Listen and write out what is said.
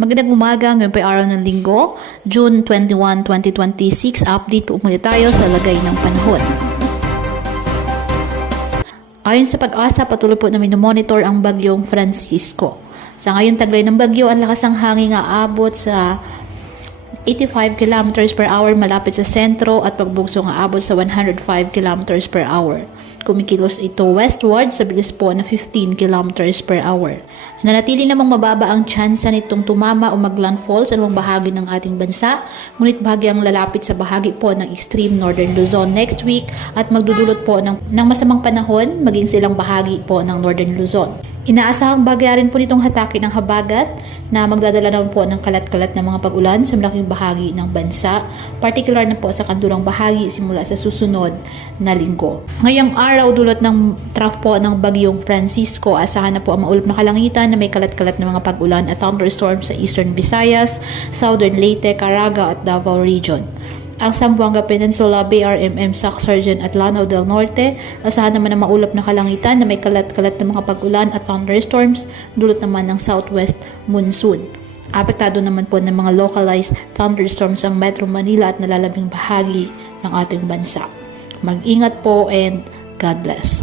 Magandang umaga, ngayon po ay araw ng Linggo, June 21, 2026. Update po muli tayo sa lagay ng panahon. Ayon sa Pag-asa, patuloy po na minomonitor ang bagyong Francisco. Sa ngayon taglay ng bagyo, ang lakas ng hangin aabot sa 85 km per hour malapit sa sentro at pagbugso aabot sa 105 km per hour. Kumikilos ito westward sa bilis po na 15 km per hour. Nanatili namang mababa ang tsansa nitong tumama o maglandfall sa anumang bahagi ng ating bansa, ngunit bahagyang lalapit sa bahagi po ng extreme northern Luzon next week at magdudulot po ng masamang panahon maging silang bahagi po ng northern Luzon. Inaasahang bagya rin po nitong hatake ng habagat na magdadala naman po ng kalat-kalat na mga pag-ulan sa malaking bahagi ng bansa, partikular na po sa kanlurang bahagi simula sa susunod na linggo. Ngayong araw, dulot ng trough po ng bagyong Francisco, asahan na po ang maulap na kalangitan na may kalat-kalat na mga pag-ulan at thunderstorms sa Eastern Visayas, Southern Leyte, Caraga at Davao Region. Ang Zamboanga Peninsula, BRMM, Sac-Sargent at Lanao del Norte, asahan naman ang maulap na kalangitan na may kalat-kalat na mga pag-ulan at thunderstorms, dulot naman ng southwest monsoon. Apektado naman po ng mga localized thunderstorms ang Metro Manila at nalalabing bahagi ng ating bansa. Mag-ingat po and God bless.